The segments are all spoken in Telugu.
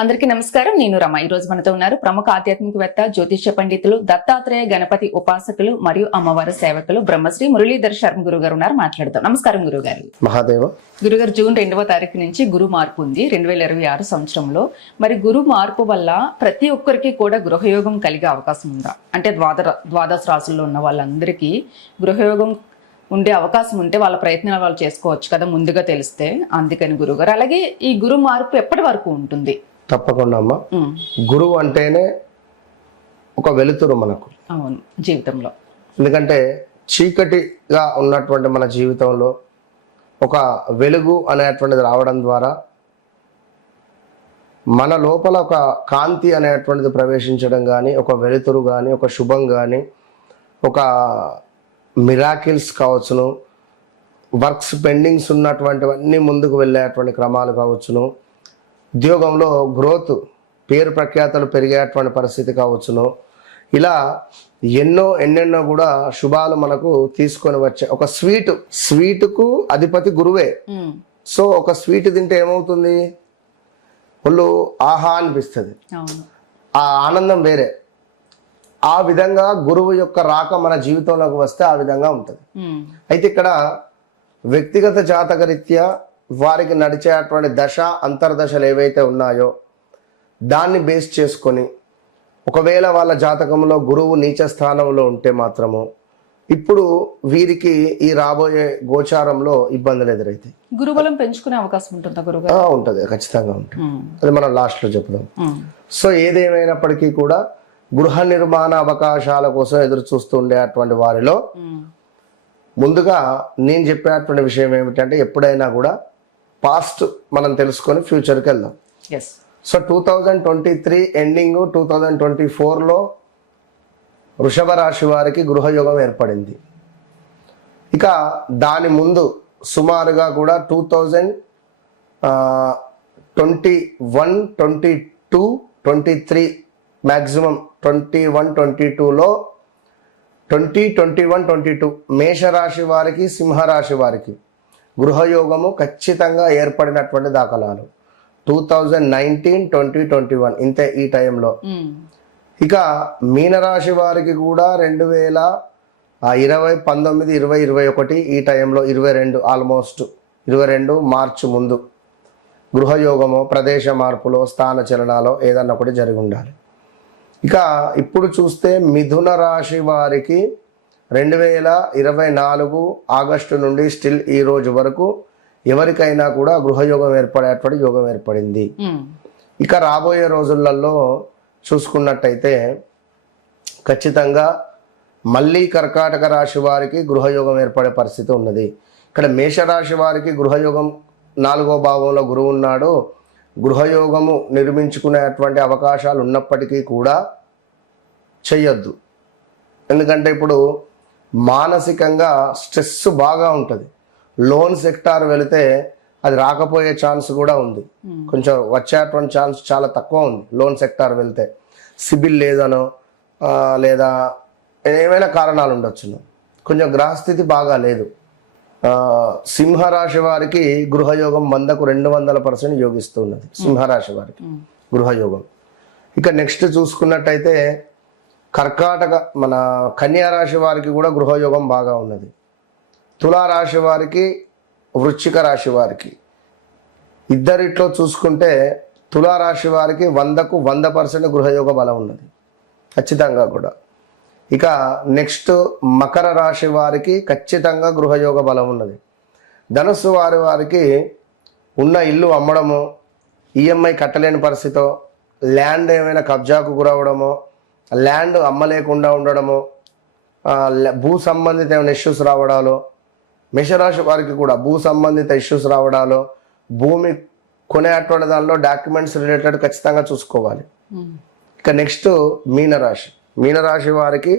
అందరికీ నమస్కారం. నేను రమ. ఈ రోజు మనతో ఉన్నారు ప్రముఖ ఆధ్యాత్మికవేత్త, జ్యోతిష్య పండితులు, దత్తాత్రేయ గణపతి ఉపాసకులు మరియు అమ్మవారి సేవకులు బ్రహ్మశ్రీ మురళీధర్ శర్మ గురువు గారు ఉన్నారు. మాట్లాడతాం. నమస్కారం గురుగారు. మహాదేవ. గురుగారు, జూన్ 2వ తారీఖు నుంచి గురు మార్పు ఉంది 2026 సంవత్సరంలో. మరి గురు మార్పు వల్ల ప్రతి ఒక్కరికి కూడా గృహయోగం కలిగే అవకాశం ఉందా? అంటే ద్వాదశ రాశుల్లో ఉన్న వాళ్ళందరికీ గృహయోగం ఉండే అవకాశం ఉంటే వాళ్ళ ప్రయత్నాలు వాళ్ళు చేసుకోవచ్చు కదా, ముందుగా తెలిస్తే. అందుకని గురుగారు, అలాగే ఈ గురు మార్పు ఎప్పటి వరకు ఉంటుంది? తప్పకుండా అమ్మ. గురువు అంటేనే ఒక వెలుతురు మనకు. అవును, జీవితంలో. ఎందుకంటే చీకటిగా ఉన్నటువంటి మన జీవితంలో ఒక వెలుగు అనేటువంటిది రావడం ద్వారా మన లోపల ఒక కాంతి అనేటువంటిది ప్రవేశించడం కానీ, ఒక వెలుతురు కానీ, ఒక శుభం కానీ, ఒక మిరాకిల్స్ కావచ్చును, వర్క్స్ పెండింగ్స్ ఉన్నటువంటివన్నీ ముందుకు వెళ్ళేటువంటి క్రమాలు కావచ్చును, ఉద్యోగంలో గ్రోత్, పేరు ప్రఖ్యాతలు పెరిగేటువంటి పరిస్థితి కావచ్చును, ఇలా ఎన్నెన్నో కూడా శుభాలు మనకు తీసుకొని వచ్చే ఒక స్వీటుకు అధిపతి గురువే. సో ఒక స్వీట్ తింటే ఏమవుతుంది, ఒళ్ళు ఆహా అనిపిస్తుంది, ఆ ఆనందం వేరే. ఆ విధంగా గురువు యొక్క రాక మన జీవితంలోకి వస్తే ఆ విధంగా ఉంటుంది. అయితే ఇక్కడ వ్యక్తిగత జాతకరీత్యా వారికి నడిచేటువంటి దశ అంతర్దశలు ఏవైతే ఉన్నాయో దాన్ని బేస్ చేసుకొని, ఒకవేళ వాళ్ళ జాతకంలో గురువు నీచ స్థానంలో ఉంటే మాత్రము ఇప్పుడు వీరికి ఈ రాబోయే గోచారంలో ఇబ్బందులు ఎదురైతాయి. గురుబలం పెంచుకునే అవకాశం ఉంటుందా గురుగారు? ఉంటుంది, ఖచ్చితంగా ఉంటుంది. అది మనం లాస్ట్ లో చెప్దాం. సో ఏదేమైనప్పటికీ కూడా గృహ నిర్మాణ అవకాశాల కోసం ఎదురు చూస్తూ ఉండేటువంటి వారిలో ముందుగా నేను చెప్పేటువంటి విషయం ఏమిటంటే, ఎప్పుడైనా కూడా పాస్ట్ మనం తెలుసుకొని ఫ్యూచర్కి వెళ్దాం. సో 2023 ఎండింగ్ 2024లో వృషభ రాశి వారికి గృహయోగం ఏర్పడింది. ఇక దాని ముందు సుమారుగా కూడా 2021, 22, 23 మ్యాక్సిమం 21, 22లో 21, 22 మేషరాశి వారికి, సింహరాశి వారికి గృహయోగము ఖచ్చితంగా ఏర్పడినటువంటి దాఖలాలు 2019, 20, 21 ఇంతే ఈ టైంలో. ఇక మీనరాశి వారికి కూడా 2020, 19, 20, 21 ఈ టైంలో, 22 ఆల్మోస్ట్ 22 మార్చి ముందు గృహయోగము, ప్రదేశ మార్పులో, స్థాన చలనాలో ఏదన్నా ఒకటి జరిగి ఉండాలి. ఇక ఇప్పుడు చూస్తే మిథున రాశి వారికి 2024 ఆగస్టు నుండి స్టిల్ ఈ రోజు వరకు ఎవరికైనా కూడా గృహయోగం ఏర్పడేటువంటి యోగం ఏర్పడింది. ఇక రాబోయే రోజులలో చూసుకున్నట్టయితే ఖచ్చితంగా మళ్ళీ కర్కాటక రాశి వారికి గృహయోగం ఏర్పడే పరిస్థితి ఉన్నది. ఇక్కడ మేషరాశి వారికి గృహయోగం 4వ భావంలో గురువు ఉన్నాడు. గృహయోగము నిర్మించుకునేటువంటి అవకాశాలు ఉన్నప్పటికీ కూడా చెయ్యొద్దు. ఎందుకంటే ఇప్పుడు మానసికంగా స్ట్రెస్ బాగా ఉంటుంది. లోన్ సెక్టార్ వెళితే అది రాకపోయే ఛాన్స్ కూడా ఉంది, కొంచెం వచ్చేటువంటి ఛాన్స్ చాలా తక్కువ ఉంది. లోన్ సెక్టార్ వెళ్తే సిబిల్ లేదనో లేదా ఏమైనా కారణాలు ఉండొచ్చును, కొంచెం గ్రహస్థితి బాగా లేదు. సింహరాశి వారికి గృహయోగం 100కు 200% యోగిస్తున్నది సింహరాశి వారికి గృహయోగం. ఇక నెక్స్ట్ చూసుకున్నట్టయితే కర్కాటక మన కన్యా రాశి వారికి కూడా గృహయోగం బాగా ఉన్నది. తులారాశి వారికి, వృశ్చిక రాశి వారికి ఇద్దరిట్లో చూసుకుంటే తులారాశి వారికి 100కు 100% గృహయోగ బలం ఉన్నది ఖచ్చితంగా కూడా. ఇక నెక్స్ట్ మకర రాశి వారికి ఖచ్చితంగా గృహయోగ బలం ఉన్నది. ధనుస్సు వారికి ఉన్న ఇల్లు అమ్మడము, ఈఎంఐ కట్టలేని పరిస్థితో, ల్యాండ్ ఏమైనా కబ్జాకు గురవడమో, ల్యాండ్ అమ్మలేకుండా ఉండడము, భూ సంబంధిత ఏమైనా ఇష్యూస్ రావడాలో, మేషరాశి వారికి కూడా భూ సంబంధిత ఇష్యూస్ రావడాలో, భూమి కొనేటువంటి దానిలో డాక్యుమెంట్స్ రిలేటెడ్ ఖచ్చితంగా చూసుకోవాలి. ఇక నెక్స్ట్ మీనరాశి వారికి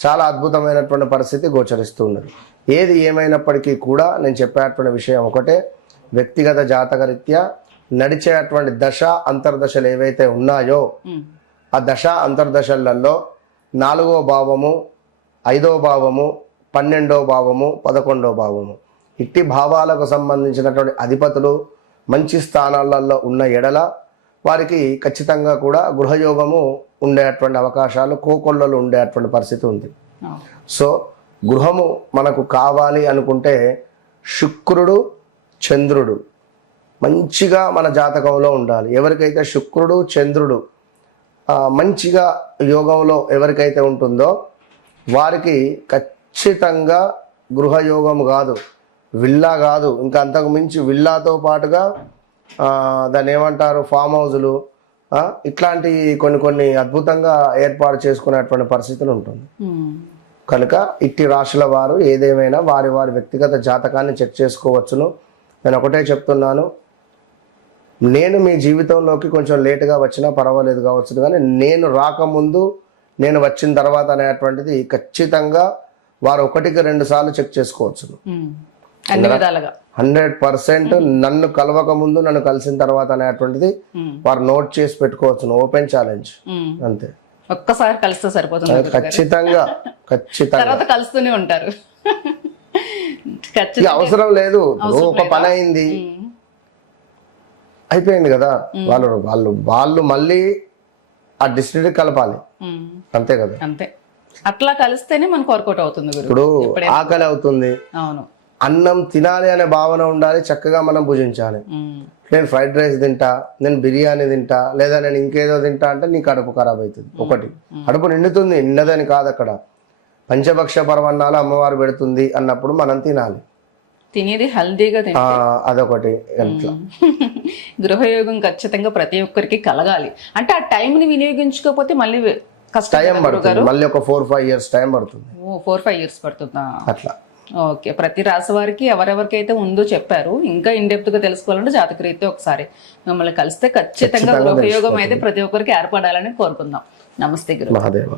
చాలా అద్భుతమైనటువంటి పరిస్థితి గోచరిస్తున్నది. ఏది ఏమైనప్పటికీ కూడా నేను చెప్పేటువంటి విషయం ఒకటే, వ్యక్తిగత జాతకరీత్యా నడిచేటువంటి దశ అంతర్దశలు ఏవైతే ఉన్నాయో ఆ దశ అంతర్దశలలో 4వ భావము, 5వ భావము, 12వ భావము, 11వ భావము ఇట్టి భావాలకు సంబంధించినటువంటి అధిపతులు మంచి స్థానాలలో ఉన్న ఎడల వారికి ఖచ్చితంగా కూడా గృహయోగము ఉండేటువంటి అవకాశాలు, కోకొల్లలు ఉండేటువంటి పరిస్థితి ఉంది. సో గృహము మనకు కావాలి అనుకుంటే శుక్రుడు చంద్రుడు మంచిగా మన జాతకంలో ఉండాలి. ఎవరికైతే శుక్రుడు చంద్రుడు మంచిగా యోగంలో ఎవరికైతే ఉంటుందో వారికి ఖచ్చితంగా గృహయోగం కాదు, విల్లా కాదు, ఇంకా అంతకు మించి విల్లాతో పాటుగా దాన్ని ఏమంటారు, ఫామ్ హౌజులు, ఇట్లాంటి కొన్ని అద్భుతంగా ఏర్పాటు చేసుకునేటువంటి పరిస్థితులు ఉంటుంది. కనుక ఇట్టి రాశుల వారు ఏదేమైనా వారి వారి వ్యక్తిగత జాతకాన్ని చెక్ చేసుకోవచ్చును. నేను ఒకటే చెప్తున్నాను, నేను మీ జీవితంలోకి కొంచెం లేటుగా వచ్చినా పర్వాలేదు కావచ్చు, కానీ నేను రాకముందు నేను వచ్చిన తర్వాత అనేటువంటిది ఖచ్చితంగా వారు 1-2 సార్లు చెక్ చేసుకోవచ్చు. 100% నన్ను కలవక ముందు నన్ను కలిసిన తర్వాత అనేటువంటిది వారు నోట్ చేసి పెట్టుకోవచ్చు. ఓపెన్ ఛాలెంజ్ అంతే. ఒక్కసారి కలిస్తే సరిపోతుంది. ఖచ్చితంగా తర్వాత కలుస్తూనే ఉంటారు. అవసరం లేదు. ఒక పని అయింది అయిపోయింది కదా, వాళ్ళు మళ్ళీ ఆ డిస్ట్రిక్ట్ కలపాలి, అంతే కదా. అంతే, అట్లా కలిస్తేనే మనకు వర్కౌట్ అవుతుంది. ఇప్పుడు ఆకలి అవుతుంది, అవును, అన్నం తినాలి అనే భావన ఉండాలి, చక్కగా మనం భుజించాలి. నేను ఫ్రైడ్ రైస్ తింటా, నేను బిర్యానీ తింటా, లేదా నేను ఇంకేదో తింటా అంటే నీ కడుపు ఖరాబ్ అవుతుంది. ఒకటి కడుపు నిండుతుంది, నిండదని కాదు, అక్కడ పంచభక్ష పరమన్నాలు అమ్మవారు పెడుతుంది అన్నప్పుడు మనం తినాలి, తినేది హెల్దీగా. అదొకటి. గృహయోగం ఖచ్చితంగా ప్రతి ఒక్కరికి కలగాలి. అంటే ఆ టైం ని వినియోగించుకోకపోతే మళ్ళీ టైం పడుతుంది, మళ్ళీ ఒక 4-5 years టైం పడుతుంది. 4-5 years పడుతుందా? అట్లా. ఓకే, ప్రతి రాశి వారికి ఎవరెవరికైతే ఉందో చెప్పారు. ఇంకా ఇన్డెప్త్ గా తెలుసుకోవాలంటే జాతకరీత్యా ఒకసారి మిమ్మల్ని కలిస్తే ఖచ్చితంగా గృహయోగం అయితే ప్రతి ఒక్కరికి ఏర్పడాలని కోరుకుందాం. నమస్తే గురు. మహాదేవ.